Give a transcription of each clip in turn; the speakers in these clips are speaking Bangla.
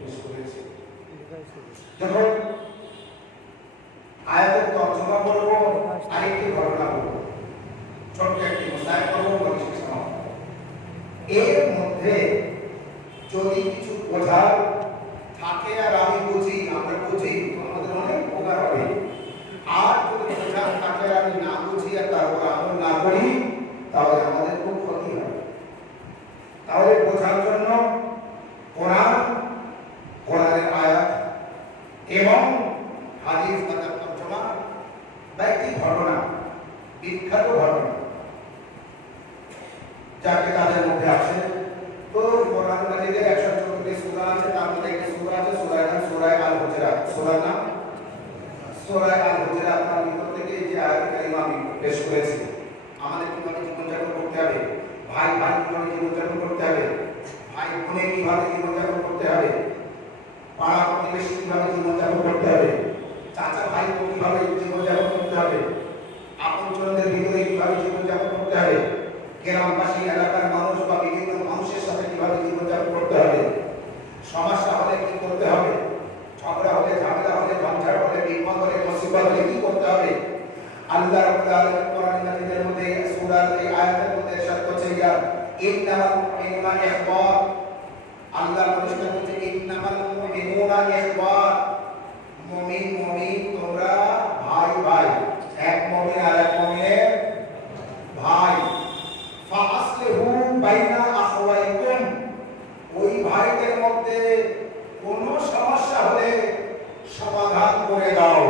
পেশ করেছি। যখন আয়াতের তর্জমা করবো, আরেকটি ঘটনা বলবো, ছোট্ট একটি মোসাইক করবো, বলিষ্ঠ সমাপ্ত। এর মধ্যে যদি কিছু বোঝার থাকে আর আমি বুঝি, আমরা বুঝি, আমাদের অনেক উপকার হবে। আর যদি বোঝার থাকে আর আমি না বুঝি আর তারপর আমল না করি, তাহলে আমাদের খুব ক্ষতি হবে। তাহলে বোঝার জন্য কোরআন, কোরআনের আয়াত এবং হাদিস বা তর্জমা বা একটি ঘটনা, বিখ্যাত ঘটনা যাকে তাদের মধ্যে আছে। তো কোরআন মাজিদের 114টি সূরা আছে, তার মধ্যে একটি সূরা আছে সূরার নাম সূরা আল হুজরাত। সূরার নাম সূরা আল হুজরাত। তার ভিতর থেকে যে আয়াত কারিমা আমি পেশ করেছি, আমাদের কিভাবে জীবনযাপন করতে হবে, ভাই ভাই কিভাবে জীবনযাপন করতে হবে, ভাই বোনে কিভাবে জীবনযাপন করতে হবে, পাড়া প্রতিবেশী কিভাবে জীবনযাপন করতে হবে, চাচা ভাই কিভাবে জীবনযাপন করতে হবে, আপনজনদের ভিতরে কিভাবে জীবনযাপন করতে হবে, গ্রামবাসী এলাকার মানুষ বা বিভিন্ন মানুষের সাথে কিভাবে জীবনযাপন করতে হবে, সমস্যা হলে কি করতে হবে, ঝগড়া হলে, ঝামেলা হলে, ঝঞ্ঝাট হলে, বিপদ হলে, মুসিবত হলে কি করতে হবে। আল্লাহ রাব্বুল আলামিন কোরআন মাজিদের মধ্যে সূরার এই আয়াতের মধ্যে ইরশাদ করছেন, ইন্নামাল মুমিনুনা ইখওয়া, আল্লাহ পরিষ্কার করছে ইন্নামাল মুমিনুনা ইখওয়া, মুমিন মুমিন তোমরা ভাই ভাই, এক মুমিন আর এক মুমিনের ভাই। ফাআসলিহু বাইনা আখওয়াইকুম, ওই ভাইদের মধ্যে কোনো সমস্যা হলে সমাধান করে দাও,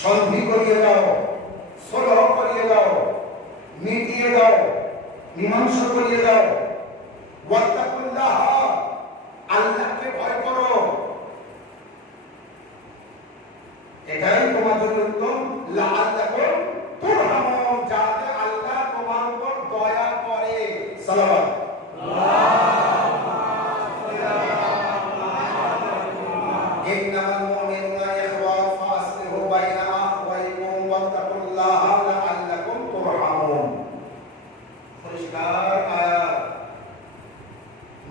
সন্ধি করিয়ে দাও, সুলহ করিয়ে দাও, মিটিয়ে দাও, মীমাংসা করিয়ে দাও। ওয়াত্তাকুল্লাহ, আল্লাহকে ভয় করো, এটাই তোমার জন্য উত্তম। লাআল্লাকুম তুরহামুন, যাতে আল্লাহ তোমার উপর দয়া করে। সালাওয়াত। ইন্নামাল মুমিনুনা ইখওয়া ফাসলিহু বাইনা আখওয়াইকুম ওয়াত্তাকুল্লাহ লাআল্লাকুম তুরহামুন। পরিষ্কার আয়াত,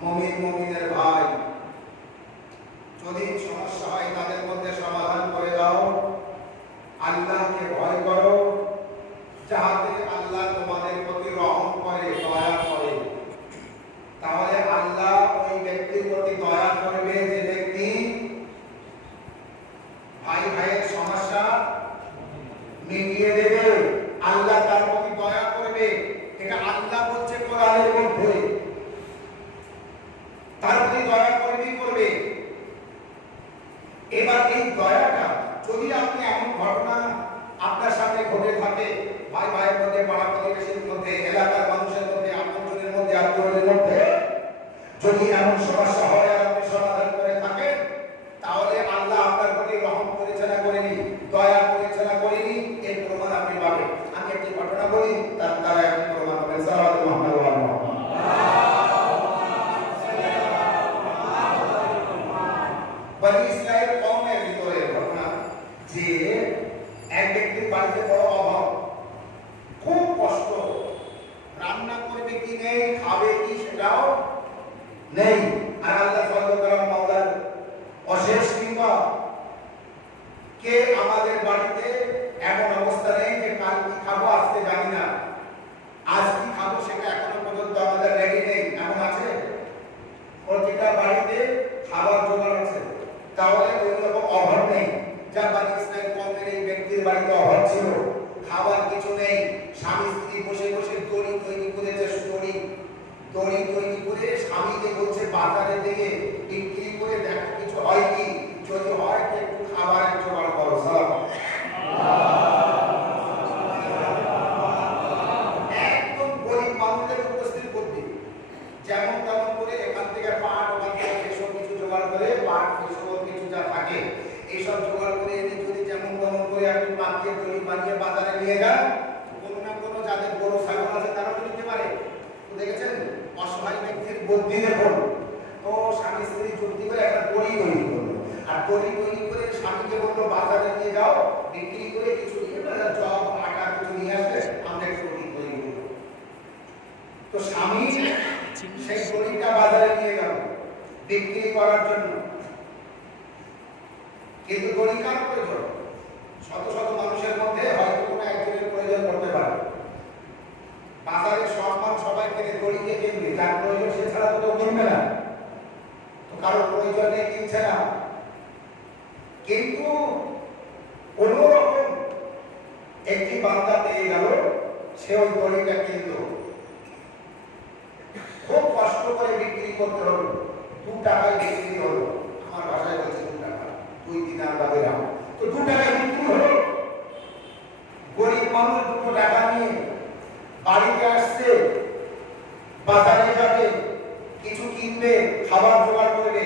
মুমিন মুমিনের ভাই, যদি সমস্যা হয় তাদের মধ্যে সমাধান করে দাও, আল্লাহকে ভয় করো, যাতে আল্লাহ তোমাদের প্রতি রহম করে, দয়া করে। তাহলে আল্লাহ ওই ব্যক্তির প্রতি দয়া করবে যে ব্যক্তি ভাই ভাইয়ের সমস্যা মিটিয়ে দেবে, আল্লাহ তার প্রতি দয়া করবে। এটা আল্লাহ বলছে কোরআনের মধ্যে, তার প্রতি দয়া করবেই করবে। এবার এই দয়াটা যদি আপনি এমন ঘটনা আপনার সামনে ঘটে থাকে, ভাই ভাইয়ের মধ্যে, পাড়া প্রতিবেশীর মধ্যে, এলাকার মানুষের মধ্যে, আপনজনের মধ্যে, আত্মীয়দের মধ্যে যদি এমন সমস্যা হয় আর আপনি সমাধান করে থাকেন, তাহলে আল্লাহ আপনার প্রতি রহম করেছে না করেনি, দয়া করেছে না করেনি, এর প্রমাণ আপনি পাবেন। আমি একটি ঘটনা বলি, তার দ্বারা আপনি প্রমাণ পাবেন। সাল্লাল্লাহু আলাইহি ওয়া সাল্লাম। বনি ইসরাইল কওমের ভিতরে ঘটনা যে এক ব্যক্তির বাড়িতে বড় অভাব, খুব কষ্ট, রান্না করবে কি নেই, খাবে কি সেটাও নেই। আর আল্লাহ ফজল করম মাওলার অশেষ কৃপা, কে আমাদের বাড়িতে এমন অবস্থা নেই যে কাল কি খাবো আজকে জানি না, আজ কি খাবো সেটা এখনো পর্যন্ত আমাদের রেডি নেই, এমন আছে? প্রতিটা বাড়িতে খাবার জোগাড় আছে, তাহলে ওই রকম অভাব নেই যা বনি ইসরাইল কওমের এই ব্যক্তির বাড়িতে অভাব ছিল। খাবার কিছু নেই, স্বামী স্ত্রী বসে বসে দড়ি তৈরি করেছে, দড়ি তৈরি করে স্বামীকে বলছে বাজারে দিয়ে বিক্রি করে দেখো কিছু হয় কি, যদি হয় একটু খাবারের জোগাড় করো। একদম গরিব মানুষদের উপস্থিত করতে, যেমন তেমন করে এখান থেকে পাট, ওখান থেকে এসব কিছু জোগাড় করে, পাট এসব কিছু যা থাকে এইসব জোগাড় করে এনে যদি যেমন তেমন করে একটু পাকিয়ে দড়ি বানিয়ে বাজারে নিয়ে যান, কোনো না কোনো যাদের গরু ছাগল আছে তারাও নিতে পারে। দেখেছেন অসহায় ব্যক্তির বুদ্ধি দেখুন। তো স্বামী স্ত্রী যুক্তি করে একটা দড়ি তৈরি করলো, আর দড়ি তৈরি করে স্বামীকে বললো বাজারে নিয়ে যাও, বিক্রি করে কিছু নিয়ে জব আটা কিছু নিয়ে আসলে আমরা একটু দড়ি তৈরি করবো। তো স্বামী সেই দড়িটা বাজারে নিয়ে গেল, বিক্রি করার জন্য। কিন্তু দড়ি কার প্রয়োজন? শত শত মানুষের মধ্যে হয়তো কোনো একজনের প্রয়োজন করতে পারে। বাজারে সব মানুষ সবাই কিনে দড়িকে কিনবে, যার প্রয়োজন সে ছাড়া তো কেউ কিনবে না। তো কারোর প্রয়োজন নেই, কিনছে না। কিন্তু কোনোরকম একটি বান্দা পেয়ে গেল, সে ওই দড়িটা কিনলো। খুব কষ্ট করে বিক্রি করতে হলো, 2 টাকায় বিক্রি হলো। আমার ভাষায় বলছে 2 টাকা, 2 দিনার বা দিরহাম। তো 2 টাকায় বিক্রি হলো। গরিব মানুষ 2 টাকা নিয়ে বাড়িতে আসছে, বাজারে যাবে, কিছু কিনবে, খাবার জোগাড় করবে।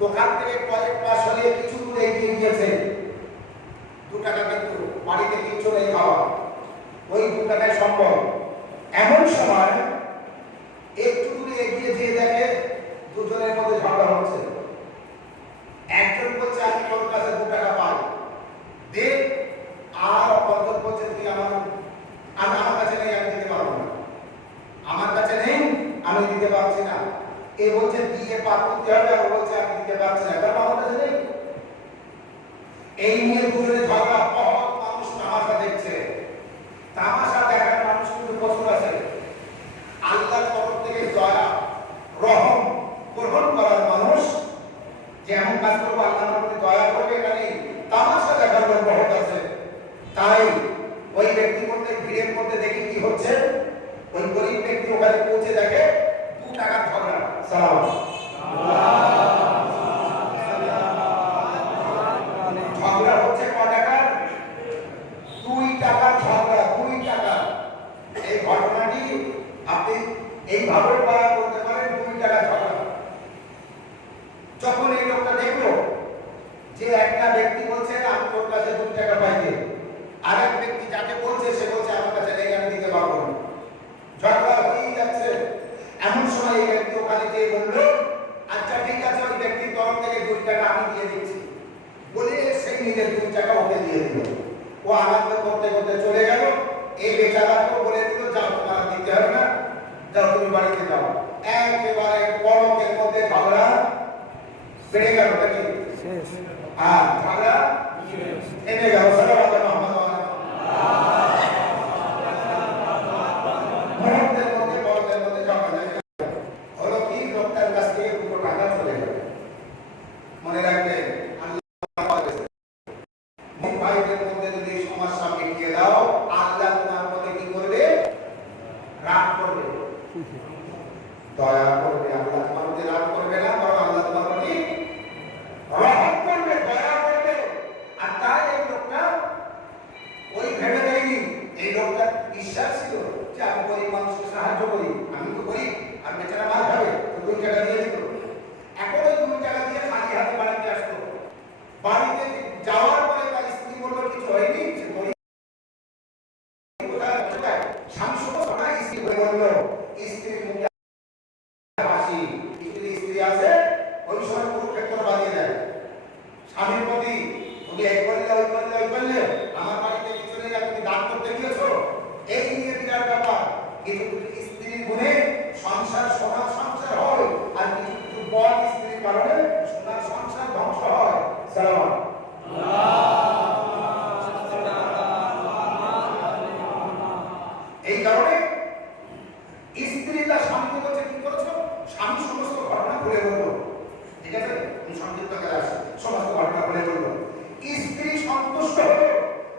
দোকান থেকে কয়েক মাস হলে কিছু দূর এগিয়ে গিয়েছে, 2 টাকা কিন্তু বাড়িতে কিছু নেই খাওয়া, ওই 2 টাকায় সম্ভব। এমন সময় একটু দূরে এগিয়ে যেয়ে দেখে দুজনের মধ্যে ঝগড়া হচ্ছে। একজন বলছে আমি তোর কাছে 2 টাকা পাই দে, আর অপরজন বলছে তুই আমার কাছে নেই, আমি দিতে পারবো না, আমার কাছে নেই, আমি দিতে পারছি না। এ বলছে দিয়ে পার করতে হবে, আর বলছে আমি দিতে পারছি না, কারণ আমার কাছে নেই। এই নিয়ে দুজনে ঝগড়া। বহুত মানুষ তামাশা দেখছে। তামাশা দেখার মানুষ কিন্তু প্রচুর আছে। আল্লাহর তরফ থেকে দয়া রহম গ্রহণ করার মানুষ যেমন কাজ করবো, আল্লাহ আমাদের দয়া করবে, এখানে তামাশা দেখার লোক বহুত আছে। তাই ওই ব্যক্তি মধ্যে ভিড়ের মধ্যে দেখি কি হচ্ছে, ওই গরিব ব্যক্তি ওখানে পৌঁছে দেখে 2 টাকার ঝগড়া। সালাম ঝগড়া হচ্ছে ক টাকার? 2 টাকার ঝগড়া, 2 টাকা। এই ঘটনাটি আপনি এইভাবে বলা করতে পারেন, 2 টাকার ঝগড়া। যখন এই লোকটা দেখলো যে একটা ব্যক্তি বলছে আমি তোর কাছে 2 টাকা পাইতে, আর এক ব্যক্তি যাকে বলছে সে বলছে আমার কাছে নেই, আমি দিতে পারবো না, ঝগড়া হয়েই যাচ্ছে। এমন সময় এই ব্যক্তি ওখানে গিয়ে বললো আচ্ছা ঠিক আছে, ওই ব্যক্তির তরফ থেকে 2 টাকা আমি দিয়ে দিচ্ছি বলে সেই নিজের 2 টাকা ওকে দিয়ে দিল। ও আনন্দ করতে করতে চলে গেল। এই বেচারাকে বলে দিল যাও, তোমার দিতে হবে না, যাও তুমি বাড়িতে যাও। একেবারে পলকের মধ্যে ঝগড়া বেড়ে গেল, নাকি আর ঝগড়া থেমে গেল। হলো কি, লোকটার কাছ থেকে 2 টাকা চলে গেল। মনে রাখবেন, ভাইদের মধ্যে যদি সমস্যা মিটিয়ে দাও, আল্লাহ তোমার মধ্যে কি করবে? রাগ করবে, দয়া করবে। আল্লাহ তোমার মধ্যে রাগ করবে না, বরং আল্লাহ তোমার মধ্যে রহম করবে, দয়া করবে। আর তাই এই লোকটা ওই ভেবে দেয়নি। এই লোকটার বিশ্বাস ছিল যে আমি গরিব মানুষকে সাহায্য করি, আমি তো গরিব, আর বেচারা মার খাবে, 2 টাকা দিয়ে দিত। এখন ওই 2 টাকা দিয়ে খালি হাতে বাড়িতে আসতো। বাড়িতে যাওয়ার পরে তার স্ত্রী বলল কিছু হয়নি, সে গরিব স্ত্রী বলল, স্ত্রীর মুখে হাসি। স্ত্রী আছে ওই সময় কুরুক্ষেত্র বাঁধিয়ে দেয় স্বামীর প্রতি, তুমি এই করলে ওই করলে ওই করলে, আমার বাড়িতে কিছু নেই, তুমি দান করতে গিয়েছো, এই নিয়ে বিরাট ব্যাপার। কিন্তু স্ত্রীর গুণে সংসার সোনার সংসার হয়, আর কিছু কিছু বদ স্ত্রীর কারণে সোনার সংসার ধ্বংস হয়। সালাম এই কারণে স্ত্রী তার স্বামীকে বলছে কি করেছো? স্বামী সমস্ত ঘটনা খুলে বললো। ঠিক আছে, আমি সংক্ষিপ্ত করে আসি, সমস্ত ঘটনা খুলে বললো। স্ত্রী সন্তুষ্ট হলো,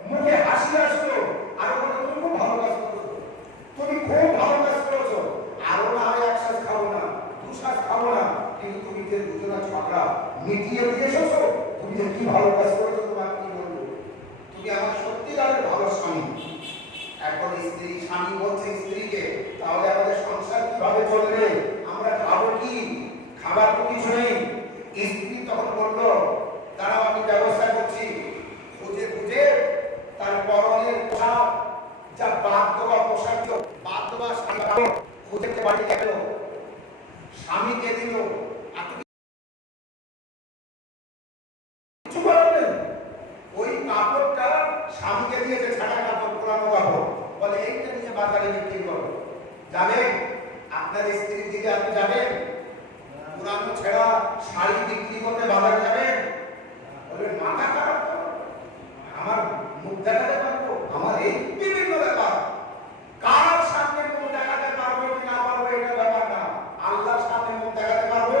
মুখে হাসি আসলো, আরো বলে তুমি খুব ভালো কাজ করেছো, তুমি খুব ভালো কাজ করেছো, আরো না হয় 1 শ্বাস খাবো না, 2 শ্বাস খাবো না, কিন্তু তুমি যে দুজনের ঝগড়া মিটিয়ে দিয়ে এসেছো, তুমি যে কি ভালো কাজ করেছো, তোমার কি বলবো, তুমি আমার সত্যিকারের ভালো স্বামী। এখন স্ত্রী, স্বামী বলছে স্ত্রীকে তাহলে আমাদের সংসার কিভাবে চলবে, আমরা খাবো কি? খাবার তো কিছু নেই। স্ত্রী তখন বলল দাঁড়াও আমি ব্যবস্থা করছি। খুঁজে খুঁজে তার পরনের পোশাক, যা বাদ দেওয়া পোশাক, বাদ দেওয়া শাড়ি খুঁজে বাড়ি গেল, স্বামীকে দিল। ওই কাপড়টা স্বামীকে দিয়েছে, ছাড়া কাপড়, পুরানো কাপড়, বলে এইটা নিয়ে বাজারে বিক্রি করো। যাবেন আপনার স্ত্রীর দিকে, আপনি যাবেন? পুরানো ছেঁড়া শাড়ি বিক্রি করতে বাজারে যাবেন? বলবেন মাথা খারাপ তো, আমার মুখ দেখাতে পারবো? আমার এই বিভিন্ন ব্যাপার। কার সামনে মুখ দেখাতে পারবো কি না পারবো এটা ব্যাপার না, আল্লাহর সামনে মুখ দেখাতে পারবো।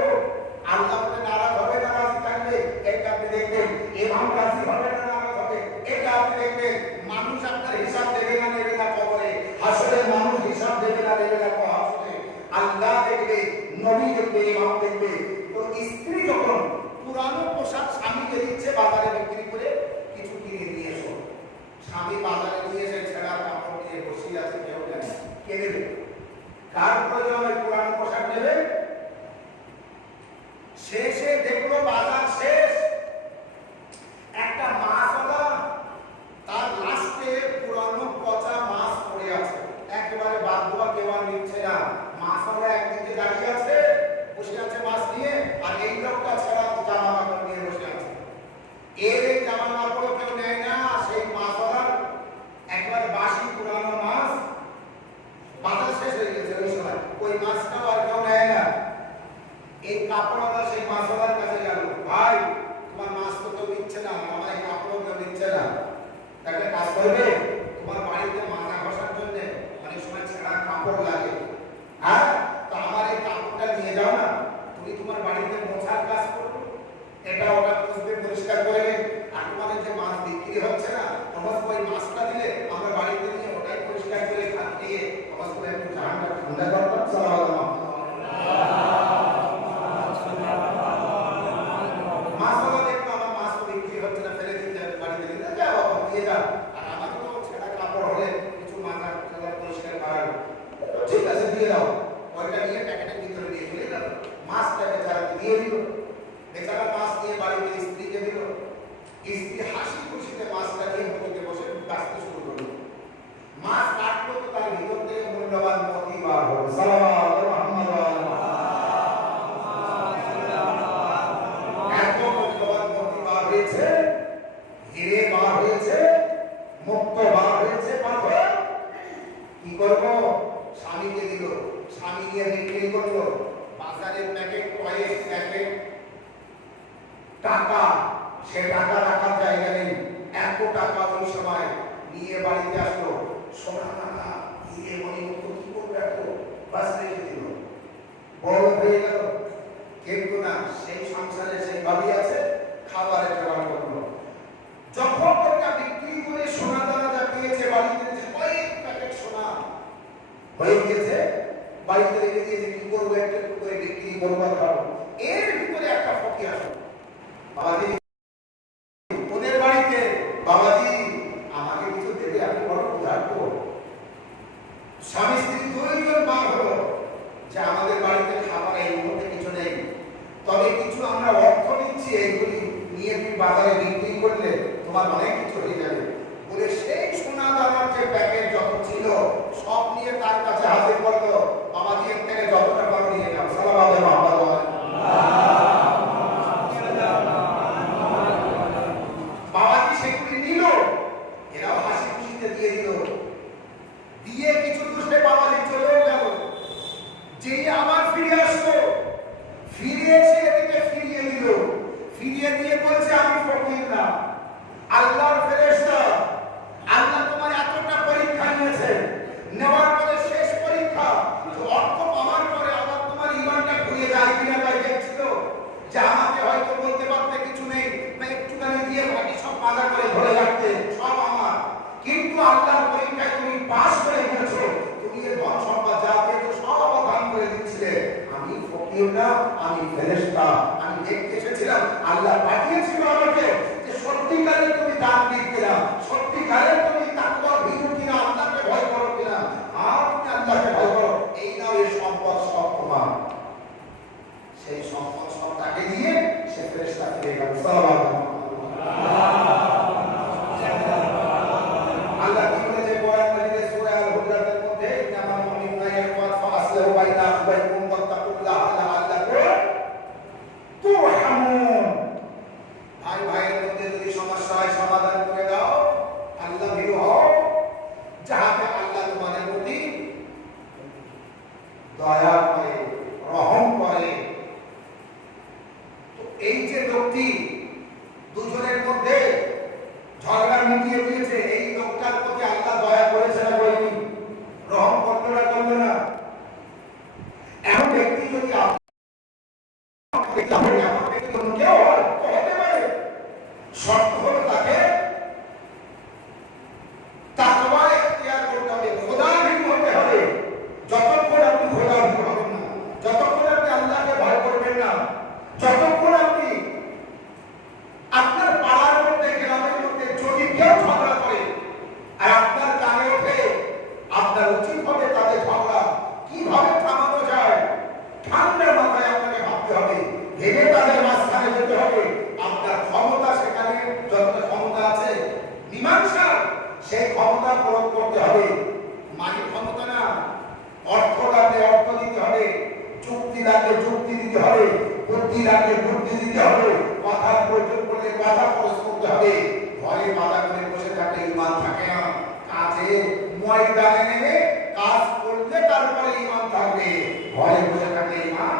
আল্লাহ বলে নারাজ হবে না রাজি থাকবে এটা আপনি দেখবেন, ইমাম রাজি হবে না নারাজ হবে এটা আপনি দেখবেন। মানুষ আপনার হিসাব দেবে না নেবে না কবরে, হাসরে মানুষ হিসাব দেবে না নেবে না হাসরে। আল্লাহ দেখবে, নবী দেখবে, ইমাম দেখবে। তো স্ত্রী যখন পুরানো পোশাক স্বামীকে দিচ্ছে বাজারে বিক্রি করে কিছু কিনে নিয়ে এসো, স্বামী বাজারে নিয়ে এসে ছেঁড়া কাপড় নিয়ে বসিয়ে আছে, কেউ জানে কে নেবে? কার প্রয়োজন ওই পুরানো পোশাক নেবে? শেষে দেখলো বাজার শেষ, একটা মাছ হলো, তার লাস্টে পুরানো পচা মাছ পড়ে আছে, একেবারে বাদ দেওয়া কেউ আর নিচ্ছে না। মাছ হলো একদিকে দাঁড়িয়ে আছে, বসে আছে মাছ নিয়ে, আর এই লোকটা ছেঁড়া জামা কাপড় নিয়ে বসে আছে। এর এই জামা কাপড় কেউ নেয় না, সেই মাছ হলার একবারে বাসি পুরানো মাছ, বাজার শেষ হয়ে গেছে ওই সময়, ওই মাছটাও আর কেউ নেয় না। এই কাপড়ওয়ালা সেই মাছওয়ালার কাছে গেল, ভাই তোমার মাছ তো কেউ নিচ্ছে না, আমার এই কাপড়ও কেউ নিচ্ছে না, একটা কাজ করবে, তোমার বাড়িতে মাথা ঘষার জন্য অনেক সময় ছেঁড়া কাপড় লাগে, হ্যাঁ তো আমার এই কাপড়টা নিয়ে যাও না, তুমি তোমার বাড়িতে মোছার কাজ করো, এটা ওটা খুঁজবে পরিষ্কার করে, আর তোমাদের যে মাছ বিক্রি হচ্ছে না তোমার ওই মাছটা দিলে আমরা বাড়িতে নিয়ে ওটাই পরিষ্কার করে খাটিয়ে তোমার করে একটু ঠান্ডা ঠান্ডা করতাম। সালাম মাছওয়ালা দেখতো আমার মাছ তো বিক্রি হচ্ছে না, ফেলে দিতে হবে বাড়িতে নিয়ে যাও, দিয়ে যাও, আর আমার তো ছেঁড়া কাপড় হলে কিছু মাথা পরিষ্কার করার, ঠিক আছে দিয়ে দাও, ওইটা নিয়ে প্যাকেটের ভিতরে দিয়ে চলে গেল, মাছটা বেচারাকে দিয়ে দিল, বেচারা মাছ নিয়ে বাড়িতে স্ত্রীকে দিল, স্ত্রী হাসি খুশিতে মাছটা নিয়ে হোটেলে বসে কাটতে শুরু করলো। মাছ কাটলো তো তার ভিতর থেকে মূল্যবান মতি বার হলো। সাল্লাল্লাহু আলাইহি এত মূল্যবান মতি বার হয়েছে, হিরে বার হয়েছে, মুক্ত বার হয়েছে, পাথর কি করবো? স্বামীকে দিল, স্বামী নিয়ে বিক্রি করলো, বাজারের প্যাকেট কয়েক প্যাকেট টাকা, সে টাকা রাখার জায়গা নেই, এত টাকা ওই সময় নিয়ে বাড়িতে আসলো, সোনা টাকা হিরে মণিমুক্ত কি করবে এত, বাস রেখে দিল, বড় হয়ে গেল, কিন্তু না সেই সংসারে সেইভাবেই আছে, খাবারের জোগাড় করলো। যখন ওটা বিক্রি করে সোনা দানা যা পেয়েছে বাড়িতে কয়েক প্যাকেট সোনা হয়ে গেছে, বাড়িতে রেখে দিয়েছে, কি করবো একটা একটু করে বিক্রি করবো আর খাবো। এর ভিতরে একটা ফকির আসলো, বাবাজি ওদের বাড়িতে, বাবাজি আমাকে কিছু দেবে, আমি বড় ক্ষুধার্ত। স্বামী স্ত্রী দুইজন বার হলো যে আমাদের বাড়িতে খাবার এই মুহূর্তে কিছু নেই, তবে কিছু আমরা অর্থ নিচ্ছি, এইগুলি নিয়ে তুমি বাজারে বিক্রি করলে তোমার অনেক কিছু হয়ে যাবে বলে সেই সোনা দানার যে প্যাকেট যত ছিল সব নিয়ে তার কাছে হাজির করলো, বাবাজি এর থেকে যতটা পারো নিয়ে যাও। সাল্লাল্লাহু আলাইহি বাবাজি সেগুলি নিল, এরাও হাসি খুশিতে দিয়ে দিল, দিয়ে কিছু দূরে বাবাজি চলে গেল, যে আবার ফিরে আসলো, ফিরে এসে এদিকে ফিরিয়ে দিল, ফিরিয়ে দিয়ে বলছে আমি ফকির না, আল্লাহর ফেরেশতা, আল্লাহ তোমার এতটা পরীক্ষা নিয়েছে, নেওয়ার পরে শেষ পরীক্ষা, অর্থ পাওয়ার পরে আবার তোমার ঈমানটা ঘুরে যায় কিনা তাই দেখছিল, যে আমাকে হয়তো বলতে পারতে কিছু নেই বা একটুখানি দিয়ে বাকি সব বাধা করে ধরে রাখতে সব আমার, কিন্তু আল্লাহর পরীক্ষায় তুমি পাস করে গেছো, তুমি এর ধন সম্পদ যা পেয়েছো সব দান করে দিচ্ছিলে। আমি ফকির না, আমি ফেরেশতা, আমি দেখতে এসেছিলাম, আল্লাহ পাঠিয়েছিল আমাকে যে সত্যিকারের তুমি দান দিতে কিনা, সত্যিকারের তুমি তাকওয়া ভীরু কিনা, আল্লাহকে ভয় করো কিনা, আপনি আল্লাহকে ভয় করো, এই নাও এই সম্পদ সব তোমার। সেই সম্পদ সব তাকে দিয়ে সে ফেরেশতা ফিরে গেল। সাল্লাল্লাহু আল্লাহ কি বলেছে কোরআন মাজিদে সূরা আল-হুজরাতের মধ্যে, ইন্নামাল মুমিনুনা ইখওয়াতুন ফাসলিহু বাইনা আখওয়াইকুম ওয়াত্তাকুল্লাহা লাআল্লাকুম তুরহামুন। ভাই ভাইয়ের মধ্যে যদি সমস্যা হয় সমাধান করে দাও, আল্লাহ ভীরু হও, যাহাতে আল্লাহ তোমাদের প্রতি দয়া করে, রহম করে, আমার ব্যক্তি অন্য কেউ হতে পারে, শর্ত হলো তাকে তাকওয়া ইখতিয়ার করতে হবে, খোদার ভীরু হতে হবে। যতক্ষণ আপনি খোদার ভীরু হবেন না, যতক্ষণ আপনি আল্লাহকে ভয় করবেন না, যতক্ষণ আপনি আপনার পাড়ার মধ্যে গ্রামের মধ্যে যদি কেউ ঝগড়া করে আর আপনার কানে ওঠে, আপনার উচিত হবে তাদের ঝগড়া কিভাবে থামানো যায়। ঠান্ডা মাথায় আপনাকে ভাবতে হবে, ভেবে তাদের মাঝখানে যেতে হবে। আপনার ক্ষমতা সেখানে যতটা ক্ষমতা আছে মীমাংসা, সেই ক্ষমতা প্রয়োগ করতে হবে। মানে ক্ষমতা না, অর্থ লাগলে অর্থ দিতে হবে, যুক্তি লাগলে যুক্তি দিতে হবে, বুদ্ধি লাগলে বুদ্ধি দিতে হবে, কথার প্রয়োজন করলে কথা খরচ করতে হবে। ঘরে বাধা করে বসে থাকলে ঈমান থাকে না, কাজে ময়দানে নেমে কাজ করলে তারপরে ঈমান থাকবে। ঘরে বসে থাকলে ঈমান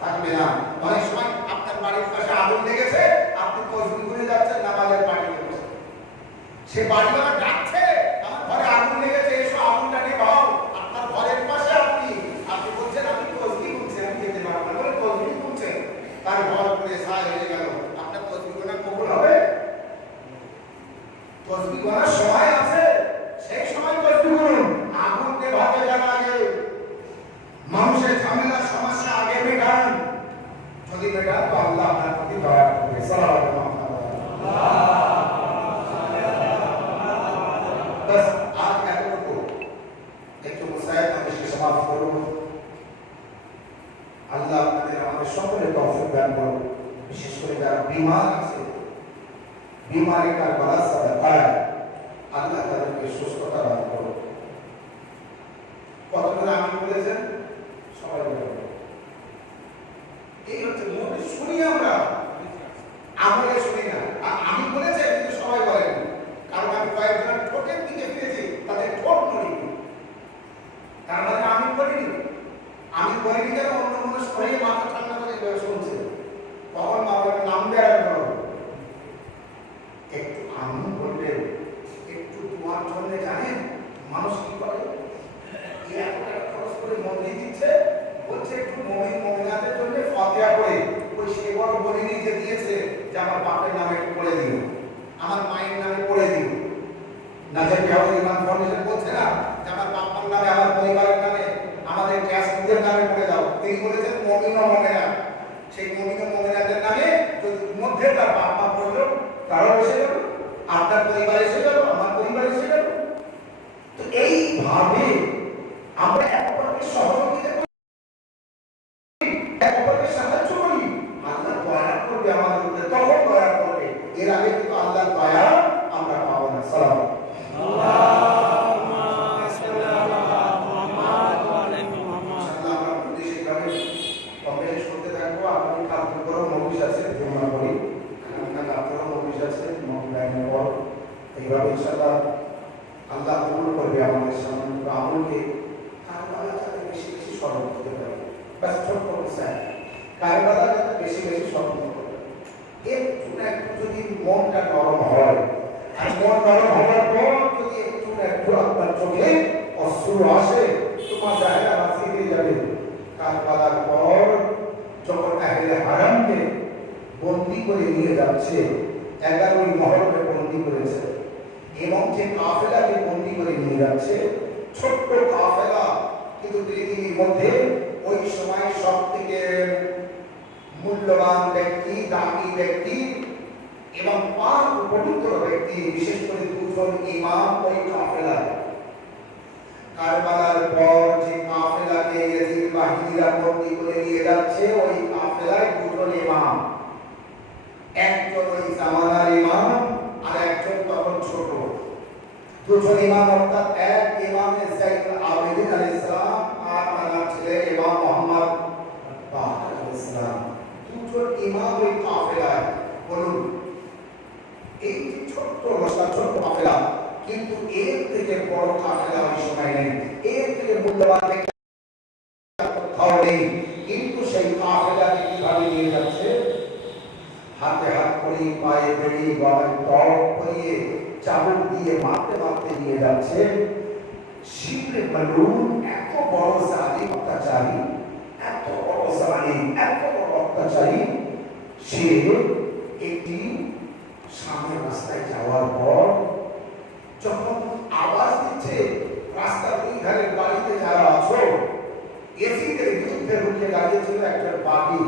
থাকবে না। অনেক সময় আপনার বাড়ির পাশে আগুন লেগেছে, আপনি তসবিহ করে যাচ্ছেন নামাজের পার্টিতে বসে, সে বাড়িওয়ালা ডাকছে আমার ঘরে আগুন লেগেছে, এসো আগুনটা নেভাও। আপনার ঘরের পাশে আপনি বলছেন আমি তসবিহ করছি, আমি যেতে পারবো না বলে তসবিহ করছেন, তার ঘর পুড়ে ছাই হয়ে গেল। আপনার তসবিহ গোনা কবুল হবে? তসবিহ গোনার সময় আছে, সেই সময় তসবিহ করুন। আগুন নেভাতে যাওয়ার আগে মানুষের ঝামেলা সমস্যা আগে মেটান। যদি মেটান তো আল্লাহ আপনার প্রতি দয়া করবে। সাল্লাল্লাহু আলাইহি बस आज এতটুকু একটু মুসাইদ আমি শেষ সমাপ্ত করব। আল্লাহ আপনাদের আমাদের সকলের তৌফিক দান করুন। বিশেষ করে যারা বিমার আছে, বিমারে কারবালা সাদাকায় আল্লাহ তাদেরকে সুস্থতা দান করুন। কতজন আমিন বলেছেন? সবাই বলুন। এই হচ্ছে মুখে শুনি আমরা, আমলে শুনি না। আমি বলেছি কিন্তু সবাই বলেন, কারণ আমি কয়েকজনের ঠোঁটের দিকে ফিরেছি, তাদের ঠোঁট নড়িনি, তার মানে আমি বলিনি। আমি বলিনি যেন অন্য মানুষ হয়ে মাথা ঠান্ডা করে শুনছে, তখন মাওলানা নাম দেওয়ার করো। একটু আমি বললে একটু তোমার জন্য জানেন মানুষ কি করে, এত টাকা খরচ করে মন্দির দিচ্ছে, বলছে একটু মুমিন মুমিনাতের জন্য ফাতিহা করে, ওই সে বড় বলিনি যে দিয়েছে যে আমার বাপের নামে একটু পড়ে দিও, আমার মায়ের নামে পড়ে দিও। নাজার বিহাউল ইমান ফাউন্ডেশন বলছে না যে আমার বাবার নামে, আমার পরিবারের নামে, আমাদের ক্যাশদের নামে পড়ে দাও। তিনি বলেছেন মুমিন ও মুমিনা, সেই মুমিন ও মুমিনাতের নামে যদি মধ্যে তার বাপ মা পড়লো, তারও এসে গেল, আপনার পরিবার এসে গেল, আমার পরিবার এসে গেল। তো এইভাবে আমরা এক অপরকে সহযোগিতা করি, এক অপরকে সাহায্য করি, আল্লাহ দয়া করবে আমাদের উপরে, তখন দয়া করবে। এর আগে কিন্তু আল্লাহর দয়া আমরা পাবো না। সালাম আল্লাহ কবুল করবে আমাদের সামনে আমলকে। কারবালা যাতে বেশি বেশি স্মরণ করতে পারে, বাস ছোট্ট বিষয়, কারবালা যাতে বেশি বেশি স্মরণ করতে পারে। একটু না একটু যদি মনটা নরম হয়, আর মন নরম হওয়ার পর যদি একটু না একটু আপনার চোখে অশ্রু আসে, তোমার জায়গা বাঁচিয়ে দিয়ে যাবে। কারবালার পর যখন আহলে হারামকে বন্দী করে নিয়ে যাচ্ছে, 11ই মহরমে বন্দী করেছে, এবং যে কাফেলাকে বন্দী করে নিয়ে যাচ্ছে, ছোট্ট কাফেলা কিন্তু পৃথিবীর মধ্যে ওই সময় সব থেকে মূল্যবান ব্যক্তি, দামি ব্যক্তি এবং পাক পবিত্র ব্যক্তি, বিশেষ করে দুজন ইমাম ওই কাফেলায়। কারবালার পর যে কাফেলাকে ইয়াজিদ বাহিনীরা বন্দী করে নিয়ে যাচ্ছে, ওই কাফেলায় দুজন ইমাম, একজন ওই জামানার ইমাম আর একজন তখন ছোট। দুজন ইমাম অর্থাৎ এক ইমামে সাইয়্যিদুল আবিদিন আলাইহিস সালাম আর তার ছেলে ইমাম মুহাম্মদ বাকির আলাইহিস সালাম। দুজন ইমাম ওই কাফেলায়। বলুন, এই ছোট্ট লস্কর, ছোট্ট কাফেলা, কিন্তু এর থেকে বড় কাফেলা ওই সময় নেই, এর থেকে মূল্যবান ব্যক্তি কোথাও নেই। কিন্তু সেই কাফেলাকে কিভাবে নিয়ে যাচ্ছে? হাতে হাত করি, পায়ে বেড়ি, গলায় টপ করিয়ে চাবুক দিয়ে মারতে মারতে নিয়ে যাচ্ছে। শিবরে মালুম এত বড় জালিম অত্যাচারী, এত বড় জালিম, এত বড় অত্যাচারী, সে একটি সামনের রাস্তায় যাওয়ার পর যখন আওয়াজ দিচ্ছে রাস্তার দুই ধারের বাড়িতে যারা আছো, এসিদের বিরুদ্ধে রুখে দাঁড়িয়েছিল একজন বাগি।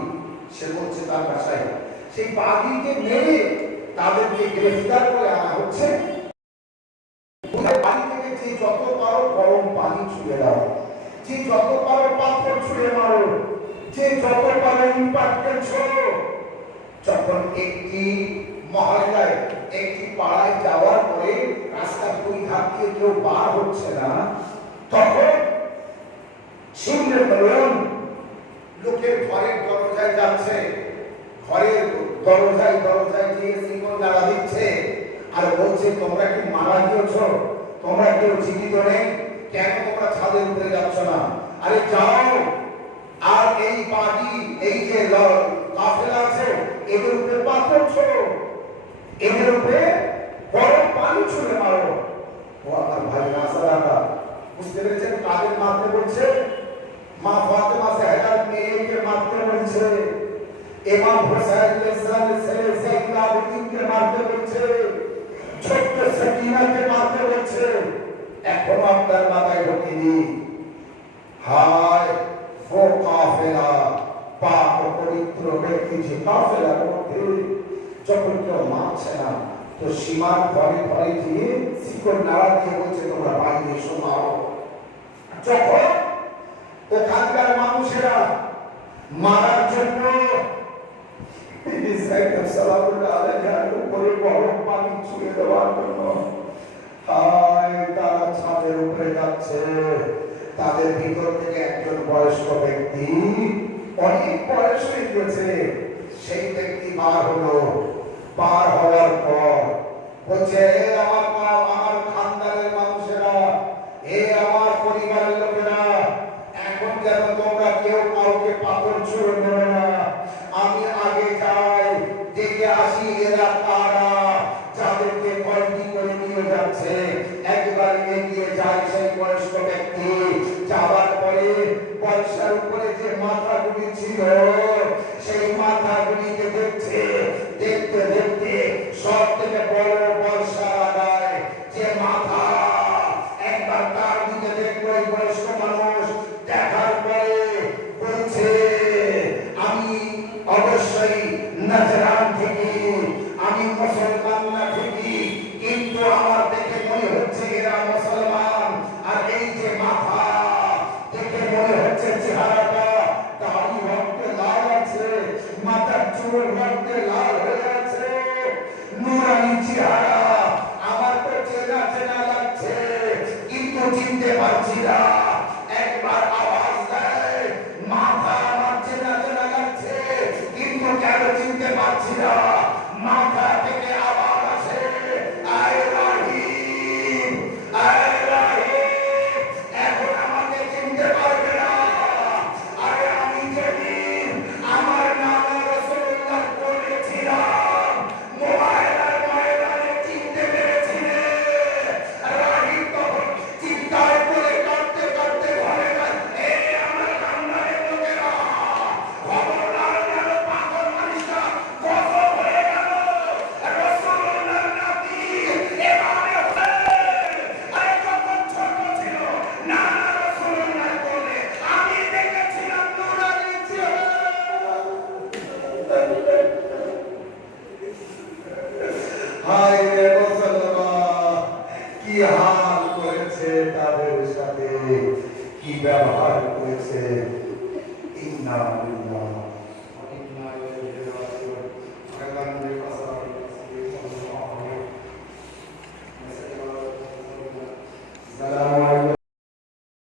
সে বলছে তার ভাষায় সেই বাগিকে মেরে তাদেরকে গ্রেফতার করে আনা হচ্ছে। বাড়ি থেকে যে যত পারো গরম পানি ছুঁড়ে দাও, যে যত পারো পাথর ছুঁড়ে মারো, যে যত পারো ইম্পাক্টের ছোড়ো। যখন একটি মহল্লায় একটি পাড়ায় যাওয়ার পরে রাস্তার দুই ধার দিয়ে কেউ বার হচ্ছে না, তখন শুনলেন লোকের ঘরের দরজায় যাচ্ছে, ঘরের দরজায় গিয়ে শিকল নাড়া দিচ্ছে আর বলছে তোমরা কি মারা গিয়েছ, তোমরা কেউ জীবিত নেই, কেন তোমরা ছাদের উপরে যাচ্ছ না? আরে যাও আর এই বাড়ি এই যে কাফেলা আছে এদের উপরে পাথর ছোড়ো, এদের উপরে গরম পানি ছুঁড়ে মারো। ও আমার ভাই রাসারাটা বুঝতে পেরেছেন কাদের মারতে বলছে? মা ফাতেমা জাহরার মেয়েকে মারতে বলছে, ইমাম হুসাইন আলাইহিসসালামের ছেলে সাইয়্যিদ আবিদিনকে মারতে বলছে, ছোট্ট সাকিনাকে মারতে বলছে। এখন আপনার মাথায় ঢোকেনি? হায় ও কাফেলা, পাক ও পবিত্র ব্যক্তি যে কাফেলার মধ্যে যখন কেউ মারছে না তো সীমার ঘরে ঘরে গিয়ে শিকল নাড়া দিয়ে বলছে তোমরা বাইরে এসো মারো। যখন ওখানকার মানুষেরা মারার জন্য উপরে গরম পানি ছুঁড়ে দেওয়ার জন্য তারা ছাদের উপরে যাচ্ছে, তাদের ভিতর থেকে একজন বয়স্ক ব্যক্তি, অনেক বয়স হয়ে গেছে, সেই ব্যক্তি বার হলো। বার হওয়ার পর বলছে আমার খানদানের মানুষেরা, আমার পরিবারের লোকেরা, এখন যেন তোমরা কেউ কাউকে পাথর ছুঁড়ে দেবে না। আমি আগে যাই, দেখে আসি এরা কারা, যাদেরকে বন্দি করে নিয়ে যাচ্ছে। একবার এগিয়ে যায় সেই বয়স্ক ব্যক্তি। যাওয়ার পরে বর্ষার উপরে যে মাথাগুলি ছিল সেই মাথাগুলিকে দেখছে। দেখতে দেখতে সব থেকে বড় বর্ষা আগায় যে মাথা, একবার তার দিকে দেখলো এই বয়স্ক মানুষ। দেখার পরে বলছে আমি অবশ্যই নজরান থেকে, আমি মুসলমান না ঠিকই, কিন্তু আমার দেখে মনে হচ্ছে এরা মুসলমান। আর এই যে মাথা দেখে মনে হচ্ছে চেহারাটা, দাড়ি রক্তে লাল আছে, মাথার চুল রক্তে লাল হয়ে আছে, নুরানি চেহারা। আমার তো চেনা চেনা লাগছে কিন্তু চিনতে পারছি না। একবার আওয়াজ দেয়, মাথা আমার চেনা চেনা লাগছে কিন্তু কেন চিনতে পারছি না। মাথা থেকে আওয়াজ আসে, আয় রাহিম, আয় রাহিম, এখন আমাকে চিনতে পারবে না। আরে আমি যেদিন আমার নানা রাসূলুল্লাহ বলেছিলাম মোবাইলার ময়দানে চিনতে পেরেছিলে। রাহিম তখন চিন্তায় করে কাঁদতে কাঁদতে ঘরে গেল, আমার কান্নারের লোকেরা, খবরদার যেন পাগল মানুষটা গজব হয়ে গেল। রাসূলুল্লাহর নাতি এভাবে আরে যখন ছোট ছিল নানা রাসূলুল্লাহ বলে আমি দেখেছিলাম নুরানি চেহারা। হায় রে মুসলমান, কি হাল করেছে তাদের সাথে, কি ব্যবহার করেছে। ইন্না